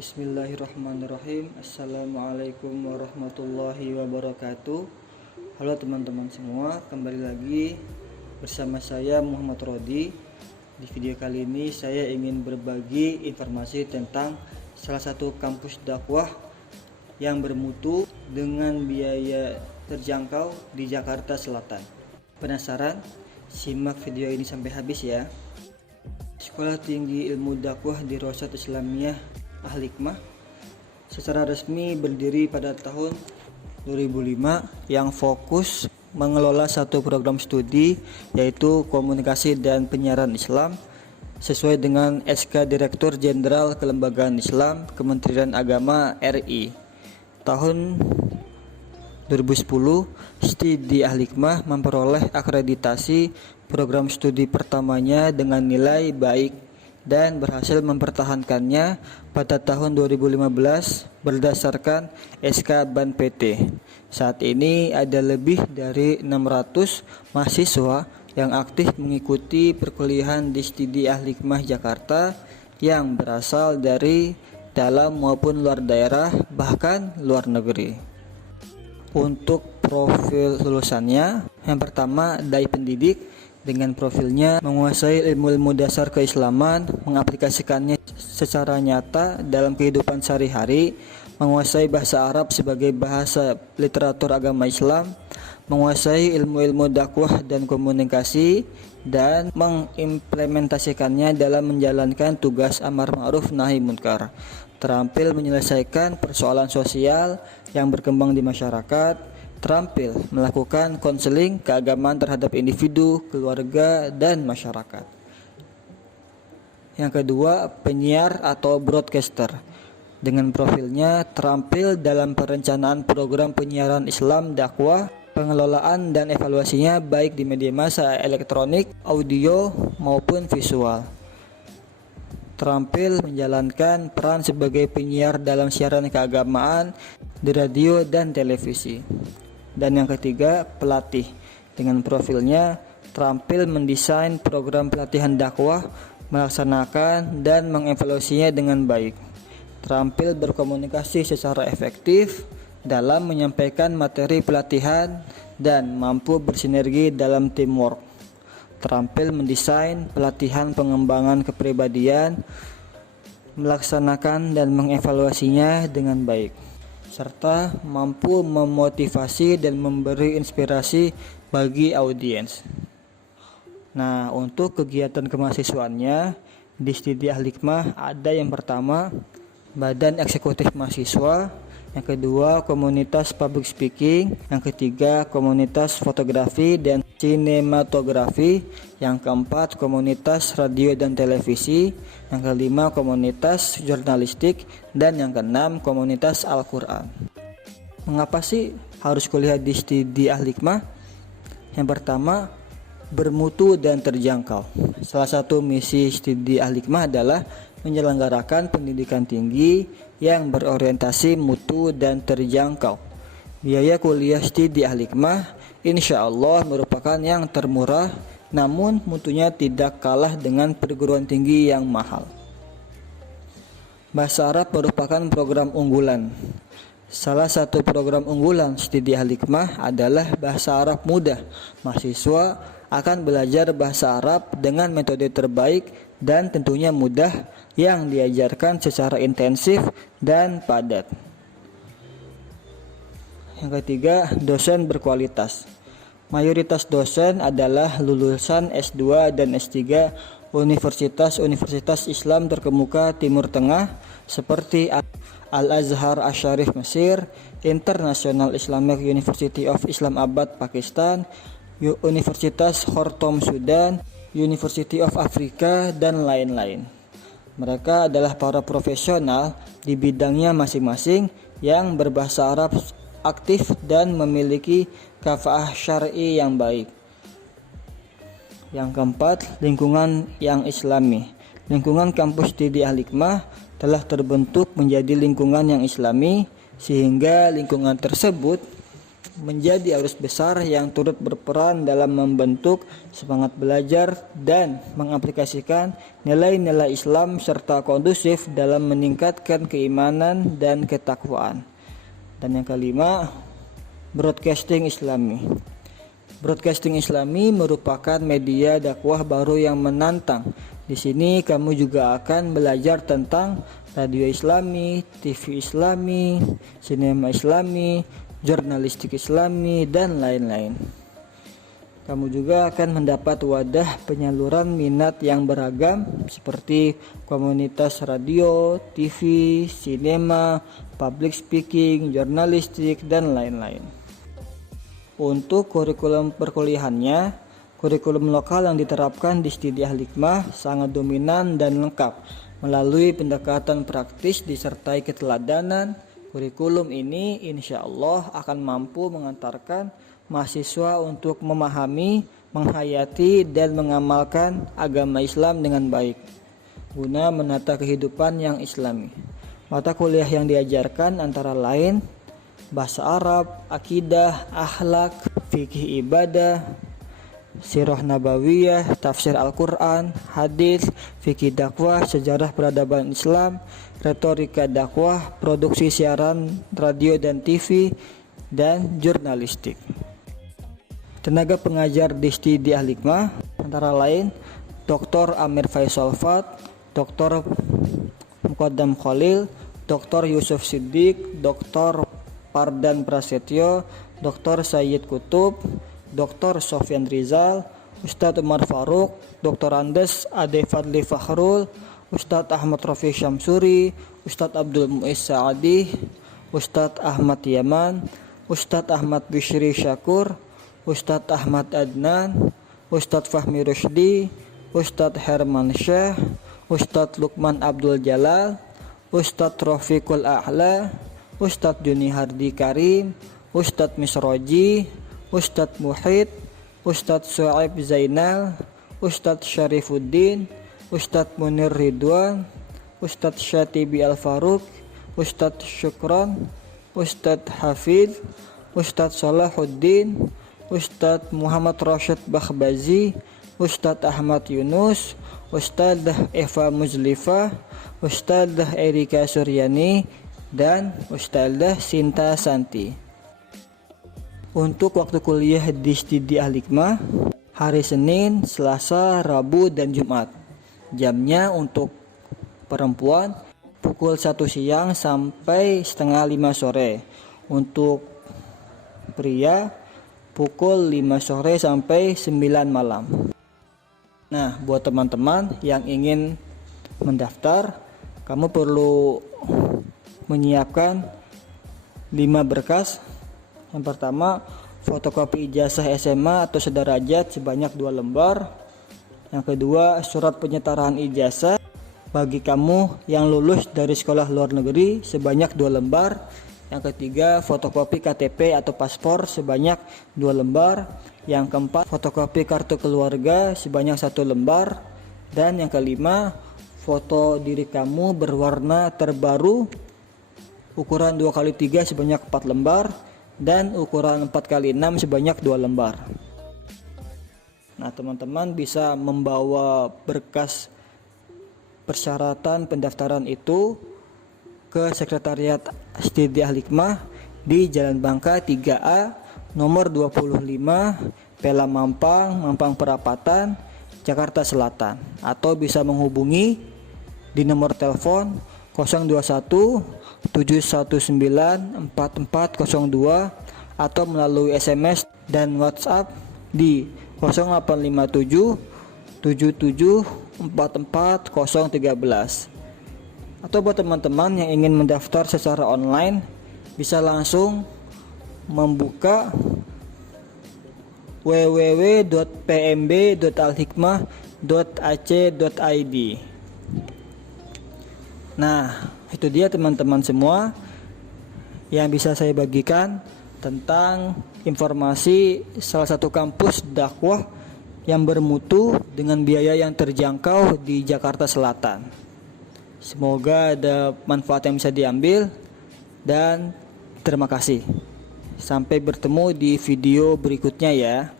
Bismillahirrahmanirrahim. Assalamualaikum warahmatullahi wabarakatuh. Halo teman-teman semua, kembali lagi bersama saya Muhammad Rodi. Di video kali ini saya ingin berbagi informasi tentang salah satu kampus dakwah yang bermutu dengan biaya terjangkau di Jakarta Selatan. Penasaran? Simak video ini sampai habis ya. Sekolah Tinggi Ilmu Dakwah di Dirosat Islamiyah Al-Hikmah secara resmi berdiri pada tahun 2005 yang fokus mengelola satu program studi yaitu Komunikasi dan Penyiaran Islam sesuai dengan SK Direktur Jenderal Kelembagaan Islam Kementerian Agama RI. Tahun 2010, Studi Al-Hikmah memperoleh akreditasi program studi pertamanya dengan nilai baik dan berhasil mempertahankannya pada tahun 2015 berdasarkan SK Ban PT. Saat ini ada lebih dari 600 mahasiswa yang aktif mengikuti perkuliahan di Studi Al-Hikmah Jakarta yang berasal dari dalam maupun luar daerah bahkan luar negeri. Untuk profil lulusannya, yang pertama dai pendidik dengan profilnya menguasai ilmu-ilmu dasar keislaman, mengaplikasikannya secara nyata dalam kehidupan sehari-hari, menguasai bahasa Arab sebagai bahasa literatur agama Islam, menguasai ilmu-ilmu dakwah dan komunikasi, dan mengimplementasikannya dalam menjalankan tugas amar ma'ruf nahi munkar, terampil menyelesaikan persoalan sosial yang berkembang di masyarakat, terampil melakukan konseling keagamaan terhadap individu, keluarga, dan masyarakat. Yang kedua, penyiar atau broadcaster. Dengan profilnya terampil dalam perencanaan program penyiaran Islam dakwah, pengelolaan dan evaluasinya baik di media massa elektronik, audio, maupun visual. Terampil menjalankan peran sebagai penyiar dalam siaran keagamaan di radio dan televisi. Dan yang ketiga, pelatih. Dengan profilnya terampil mendesain program pelatihan dakwah, melaksanakan dan mengevaluasinya dengan baik. Terampil berkomunikasi secara efektif dalam menyampaikan materi pelatihan dan mampu bersinergi dalam teamwork. Terampil mendesain pelatihan pengembangan kepribadian, melaksanakan dan mengevaluasinya dengan baik, serta mampu memotivasi dan memberi inspirasi bagi audiens. Nah, untuk kegiatan kemahasiswaannya di Studi Al-Hikmah ada yang pertama, Badan Eksekutif Mahasiswa, yang kedua komunitas public speaking, yang ketiga komunitas fotografi dan sinematografi, yang keempat komunitas radio dan televisi, yang kelima komunitas jurnalistik, dan yang keenam komunitas Al-Quran. Mengapa sih harus kuliah di Studi Al-Hikmah? Yang pertama, bermutu dan terjangkau. Salah satu misi Studi Al-Hikmah adalah menyelenggarakan pendidikan tinggi yang berorientasi mutu dan terjangkau. Biaya kuliah Studi Al-Hikmah insya Allah merupakan yang termurah, namun mutunya tidak kalah dengan perguruan tinggi yang mahal. Bahasa Arab merupakan program unggulan. Salah satu program unggulan Studi Al-Hikmah adalah bahasa Arab mudah. Mahasiswa akan belajar bahasa Arab dengan metode terbaik dan tentunya mudah yang diajarkan secara intensif dan padat. Yang ketiga, dosen berkualitas. Mayoritas dosen adalah lulusan S2 dan S3 universitas-universitas Islam terkemuka Timur Tengah seperti Al-Azhar Asy-Syarif Mesir, International Islamic University of Islamabad Pakistan, Universitas Khartoum Sudan, University of Africa, dan lain-lain. Mereka adalah para profesional di bidangnya masing-masing yang berbahasa Arab aktif dan memiliki kafaah syar'i yang baik. Yang keempat, lingkungan yang islami. Lingkungan kampus Studi Al-Hikmah telah terbentuk menjadi lingkungan yang islami, sehingga lingkungan tersebut menjadi arus besar yang turut berperan dalam membentuk semangat belajar dan mengaplikasikan nilai-nilai Islam serta kondusif dalam meningkatkan keimanan dan ketakwaan. Dan yang kelima, broadcasting Islami. Broadcasting Islami merupakan media dakwah baru yang menantang. Di sini kamu juga akan belajar tentang radio Islami, TV Islami, sinema Islami, jurnalistik Islami, dan lain-lain. Kamu juga akan mendapat wadah penyaluran minat yang beragam seperti komunitas radio, TV, sinema, public speaking, jurnalistik, dan lain-lain. Untuk kurikulum perkuliahannya, kurikulum lokal yang diterapkan di Stidi Al-Hikmah sangat dominan dan lengkap. Melalui pendekatan praktis disertai keteladanan, kurikulum ini insya Allah akan mampu mengantarkan mahasiswa untuk memahami, menghayati, dan mengamalkan agama Islam dengan baik, guna menata kehidupan yang islami. Mata kuliah yang diajarkan antara lain bahasa Arab, akidah, akhlak, fikih ibadah, sirah nabawiyah, tafsir Al-Quran, hadis, fikih dakwah, sejarah peradaban Islam, retorika dakwah, produksi siaran radio dan TV, dan jurnalistik. Tenaga pengajar di Stidi Al-Hikmah antara lain Dr. Amir Faisal Fat, Dr. Muqaddam Khalil, Dr. Yusuf Siddiq, Dr. Pardan Prasetyo, Dr. Sayyid Kutub, Dr. Sofyan Rizal, Ustadz Umar Faruk, Dr. Andes Ade Fadli Fakhrul, Ustadz Ahmad Rafi Syamsuri, Ustadz Abdul Muiz Saadi, Ustadz Ahmad Yaman, Ustadz Ahmad Bishri Syakur, Ustadz Ahmad Adnan, Ustadz Fahmi Rusdi, Ustadz Herman Syekh, Ustadz Lukman Abdul Jalal, Ustadz Rafiqul A'la, Ustadz Juni Hardi Karim, Ustadz Misroji, Ustadz Muhid, Ustadz Su'aib Zainal, Ustadz Syarifuddin, Ustadz Munir Ridwan, Ustadz Syatibi Al-Faruq, Ustadz Syukran, Ustadz Hafidh, Ustadz Salahuddin, Ustadz Muhammad Rashid Bakhbazi, Ustadz Ahmad Yunus, Ustadz Eva Muzlifah, Ustadz Erika Suryani, dan Ustadzah Sinta Santi. Untuk waktu kuliah di Stidi Al-Hikmah hari Senin, Selasa, Rabu, dan Jumat. Jamnya untuk perempuan pukul 1 siang sampai setengah 5 sore. Untuk pria pukul 5 sore sampai 9 malam. Nah, buat teman-teman yang ingin mendaftar, kamu perlu menyiapkan 5 berkas. Yang pertama, fotokopi ijazah SMA atau sederajat sebanyak 2 lembar. Yang kedua, surat penyetaraan ijazah bagi kamu yang lulus dari sekolah luar negeri sebanyak 2 lembar. Yang ketiga, fotokopi KTP atau paspor sebanyak 2 lembar. Yang keempat, fotokopi kartu keluarga sebanyak 1 lembar. Dan yang kelima, foto diri kamu berwarna terbaru ukuran 2x3 sebanyak 4 lembar dan ukuran 4x6 sebanyak 2 lembar. Nah, teman-teman bisa membawa berkas persyaratan pendaftaran itu ke Sekretariat Stidi Al-Hikmah di Jalan Bangka 3A nomor 25 Pela Mampang, Mampang Perapatan, Jakarta Selatan, atau bisa menghubungi di nomor telepon 021 719 4402 atau melalui SMS dan WhatsApp di 0857 77 44 013. Atau buat teman-teman yang ingin mendaftar secara online, bisa langsung membuka www.pmb.alhikmah.ac.id. Nah, itu dia teman-teman semua yang bisa saya bagikan tentang informasi salah satu kampus dakwah yang bermutu dengan biaya yang terjangkau di Jakarta Selatan. Semoga ada manfaat yang bisa diambil dan terima kasih. Sampai bertemu di video berikutnya ya.